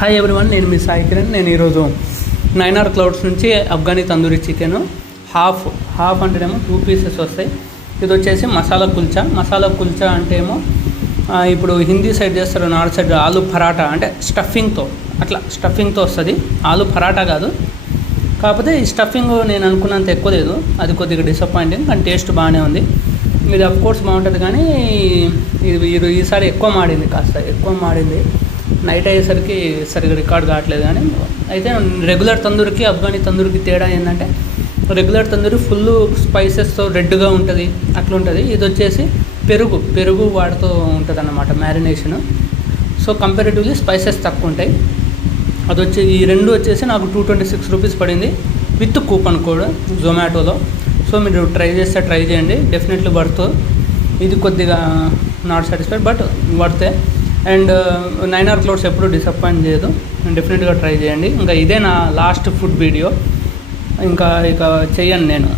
Hi everyone, నేను మీ సాయి కిరణ్. నేను ఈరోజు 9R క్లౌడ్స్ నుంచి అఫ్ఘనీ తందూరి చికెన్ హాఫ్ అంటేనేమో 2 పీసెస్ వస్తాయి. ఇది వచ్చేసి మసాలా కుల్చా అంటే ఏమో ఇప్పుడు హిందీ సైడ్ చేస్తారు, నార్త్ సైడ్ ఆలు పరాటా అంటే స్టఫింగ్తో వస్తుంది. ఆలు పరాటా కాదు, కాకపోతే ఈ స్టఫింగ్ నేను అనుకున్నంత ఎక్కువ లేదు, అది కొద్దిగా డిసప్పాయింటింగ్. కానీ టేస్ట్ బాగానే ఉంది. ఇది అఫ్కోర్స్ బాగుంటుంది, కానీ ఈసారి ఎక్కువ మాడింది. నైట్ అయ్యేసరికి సరిగ్గా రికార్డ్ కావట్లేదు. కానీ అయితే రెగ్యులర్ తందూరికి అఫ్ఘనీ తందూరికి తేడా ఏంటంటే, రెగ్యులర్ తందూరి ఫుల్ స్పైసెస్తో రెడ్గా ఉంటుంది, అట్లా ఉంటుంది. ఇది వచ్చేసి పెరుగు వాడుతూ ఉంటుంది అన్నమాట మ్యారినేషన్. సో కంపారిటివ్లీ స్పైసెస్ తక్కువ ఉంటాయి. ఈ రెండు వచ్చేసి నాకు 226 రూపీస్ పడింది విత్ కూపన్ కోడ్ జొమాటోలో. సో మీరు ట్రై చేయండి, డెఫినెట్లీ వర్త్. ఇది కొద్దిగా నాట్ సాటిస్ఫైడ్, బట్ వర్తే. అండ్ 9R క్లౌడ్స్ ఎప్పుడు డిసప్పాయింట్ చేయదు, డెఫినెట్గా ట్రై చేయండి. ఇంకా ఇదే నా లాస్ట్ ఫుడ్ వీడియో, ఇక చెయ్యను నేను.